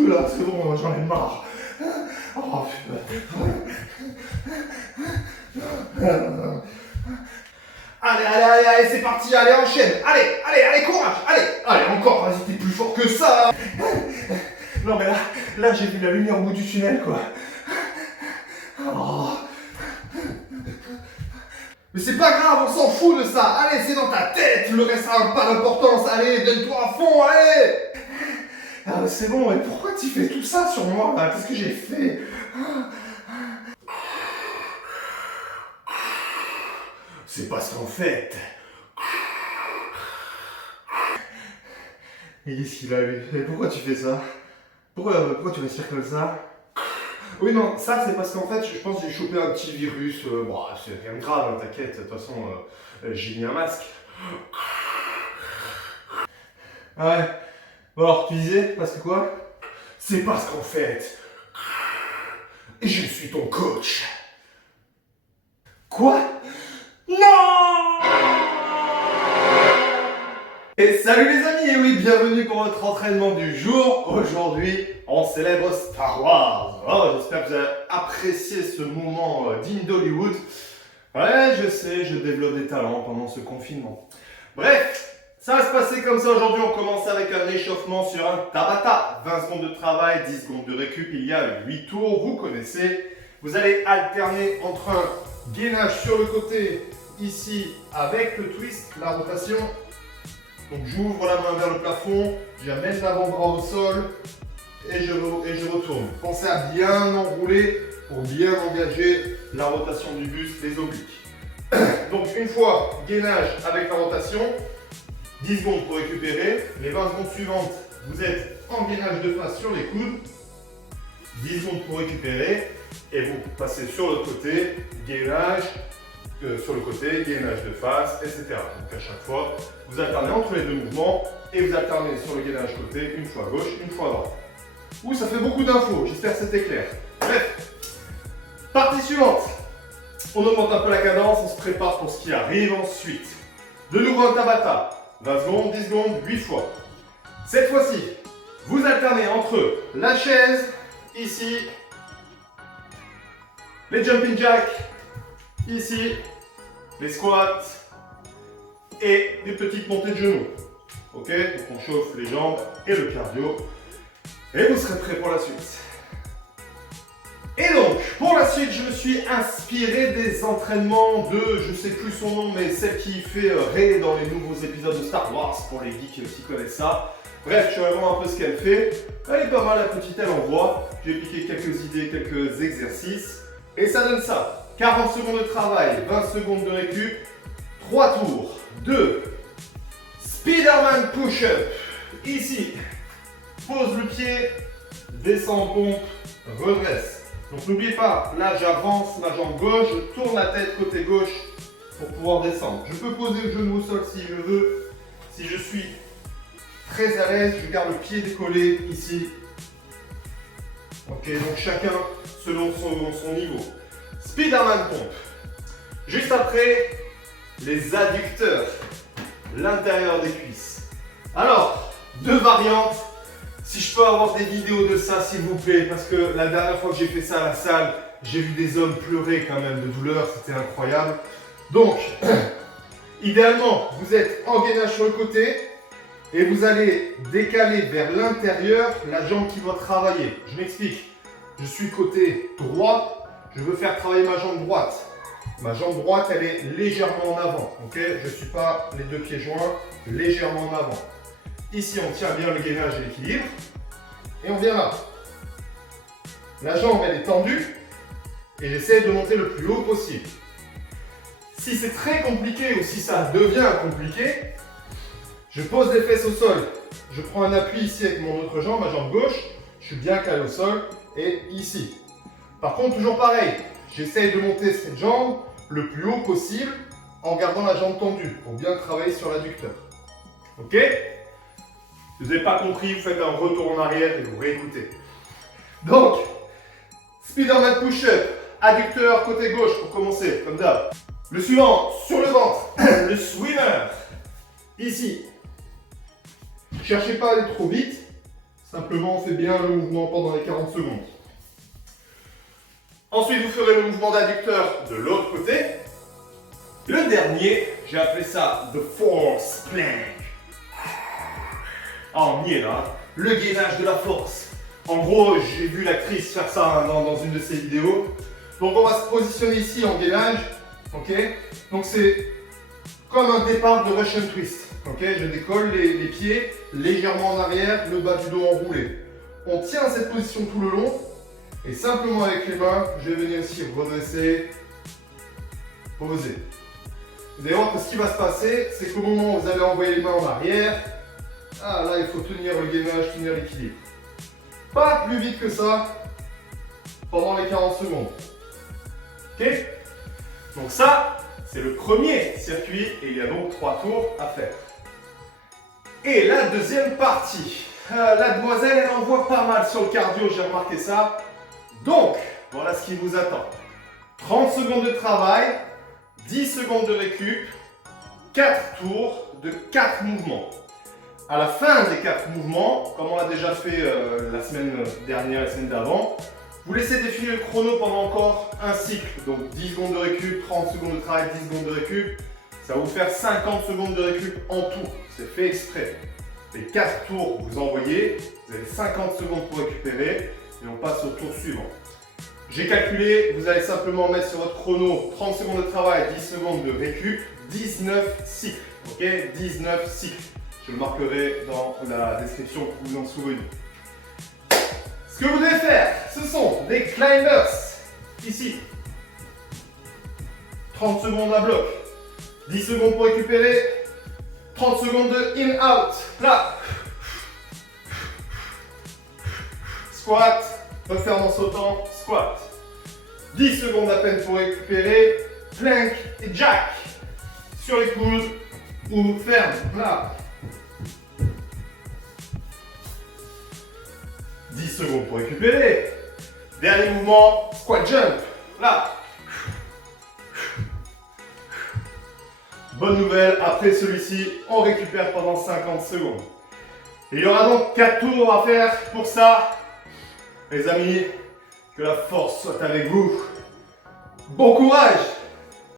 plus là, c'est bon, j'en ai marre. Oh putain. Allez, c'est parti, allez, enchaîne. Allez, courage, allez, encore, vas-y, t'es plus fort que ça. Non mais là j'ai vu la lumière au bout du tunnel, quoi. Oh. Mais c'est pas grave, on s'en fout de ça. Allez, c'est dans ta tête, le reste n'a pas d'importance. Allez, donne-toi à fond, allez. Ah, c'est bon, mais pourquoi tu fais tout ça sur moi, là? Qu'est-ce que j'ai fait? C'est parce qu'en fait... Et ici, là, lui. Et pourquoi tu fais ça? Pourquoi tu respires comme ça? Oui, non, ça c'est parce qu'en fait, je pense que j'ai chopé un petit virus. Bon, c'est rien de grave, hein, t'inquiète, de toute façon, j'ai mis un masque. Ah ouais. Bon, alors, tu disais, parce que quoi? C'est parce qu'en fait, je suis ton coach. Quoi? Non! Et salut les amis, et oui, bienvenue pour votre entraînement du jour. Aujourd'hui, on célèbre Star Wars. Oh, j'espère que vous avez apprécié ce moment digne d'Hollywood. Ouais, je sais, je développe des talents pendant ce confinement. Bref, ça va se passer comme ça aujourd'hui. On commence avec un échauffement sur un Tabata. 20 secondes de travail, 10 secondes de récup, il y a 8 tours, vous connaissez. Vous allez alterner entre un gainage sur le côté, ici, avec le twist, la rotation. Donc j'ouvre la main vers le plafond, j'amène l'avant-bras au sol et je retourne. Pensez à bien enrouler pour bien engager la rotation du buste, les obliques. Donc une fois gainage avec la rotation, 10 secondes pour récupérer. Les 20 secondes suivantes, vous êtes en gainage de face sur les coudes. 10 secondes pour récupérer et vous passez sur le côté, gainage. Sur le côté, gainage de face, etc. Donc à chaque fois, vous alternez entre les deux mouvements et vous alternez sur le gainage côté, une fois à gauche, une fois à droite. Ouh, ça fait beaucoup d'infos, j'espère que c'était clair. Bref, partie suivante. On augmente un peu la cadence, on se prépare pour ce qui arrive ensuite. De nouveau un Tabata, 20 secondes, 10 secondes, 8 fois. Cette fois-ci, vous alternez entre la chaise, ici, les jumping jacks, ici, les squats et des petites montées de genoux. Ok, donc on chauffe les jambes et le cardio. Et vous serez prêts pour la suite. Et donc, pour la suite, je me suis inspiré des entraînements de, je sais plus son nom, mais celle qui fait Rey dans les nouveaux épisodes de Star Wars, pour les geeks qui connaissent ça. Bref, je vais voir un peu ce qu'elle fait. Elle est pas mal, la petite, elle envoie. J'ai piqué quelques idées, quelques exercices. Et ça donne ça. 40 secondes de travail, 20 secondes de récup, 3 tours, 2 Spider-Man push-up. Ici, pose le pied, descend en pompe, redresse. Donc n'oubliez pas, là j'avance la jambe gauche, je tourne la tête côté gauche pour pouvoir descendre. Je peux poser le genou au sol si je veux. Si je suis très à l'aise, je garde le pied décollé ici. Ok, donc chacun selon son niveau. Spider-Man pompe. Juste après, les adducteurs, l'intérieur des cuisses. Alors, 2 variantes. Si je peux avoir des vidéos de ça, s'il vous plaît, parce que la dernière fois que j'ai fait ça à la salle, j'ai vu des hommes pleurer quand même de douleur, c'était incroyable. Donc, idéalement, vous êtes en gainage sur le côté et vous allez décaler vers l'intérieur la jambe qui va travailler. Je m'explique. Je suis côté droit. Je veux faire travailler ma jambe droite. Ma jambe droite, elle est légèrement en avant. Ok, je ne suis pas les deux pieds joints, légèrement en avant. Ici, on tient bien le gainage et l'équilibre. Et on vient là. La jambe, elle est tendue. Et j'essaie de monter le plus haut possible. Si c'est très compliqué ou si ça devient compliqué, je pose les fesses au sol. Je prends un appui ici avec mon autre jambe, ma jambe gauche. Je suis bien calé au sol. Et ici. Par contre, toujours pareil, j'essaye de monter cette jambe le plus haut possible en gardant la jambe tendue pour bien travailler sur l'adducteur. Ok? Si vous n'avez pas compris, vous faites un retour en arrière et vous réécoutez. Donc, Spider-Man push-up, adducteur côté gauche pour commencer, comme d'hab. Le suivant, sur le ventre, le swimmer. Ici. Cherchez pas à aller trop vite. Simplement, on fait bien le mouvement pendant les 40 secondes. Ensuite, vous ferez le mouvement d'adducteur de l'autre côté. Le dernier, j'ai appelé ça The Force Plank. Ah, on y est là. Le gainage de la force. En gros, j'ai vu l'actrice faire ça dans une de ses vidéos. Donc, on va se positionner ici en gainage. Ok. Donc, c'est comme un départ de Russian Twist. Ok. Je décolle les pieds légèrement en arrière, le bas du dos enroulé. On tient cette position tout le long. Et simplement avec les mains, je vais venir ici redresser, poser. Vous allez voir que ce qui va se passer, c'est qu'au moment où vous allez envoyer les mains en arrière, ah là il faut tenir le gainage, tenir l'équilibre. Pas plus vite que ça pendant les 40 secondes. Ok? Donc ça, c'est le premier circuit et il y a donc 3 tours à faire. Et la deuxième partie. La demoiselle, elle en voit pas mal sur le cardio, j'ai remarqué ça. Donc, voilà ce qui vous attend. 30 secondes de travail, 10 secondes de récup, 4 tours de 4 mouvements. À la fin des 4 mouvements, comme on l'a déjà fait la semaine dernière, la semaine d'avant, vous laissez défiler le chrono pendant encore un cycle. Donc 10 secondes de récup, 30 secondes de travail, 10 secondes de récup. Ça va vous faire 50 secondes de récup en tout. C'est fait exprès. Les 4 tours, vous envoyez, vous avez 50 secondes pour récupérer et on passe au tour suivant. J'ai calculé, vous allez simplement mettre sur votre chrono 30 secondes de travail, 10 secondes de récup, 19 cycles. Ok, 19 cycles. Je le marquerai dans la description pour vous en souvenir. Ce que vous devez faire, ce sont des climbers. Ici. 30 secondes à bloc. 10 secondes pour récupérer. 30 secondes de in-out. Là. Squat. Referme en sautant. Squat. 10 secondes à peine pour récupérer. Plank et jack. Sur les coudes. Ou ferme. Là. 10 secondes pour récupérer. Dernier mouvement, squat jump. Là. Bonne nouvelle, après celui-ci, on récupère pendant 50 secondes. Et il y aura donc 4 tours à faire pour ça. Les amis, que la force soit avec vous. Bon courage!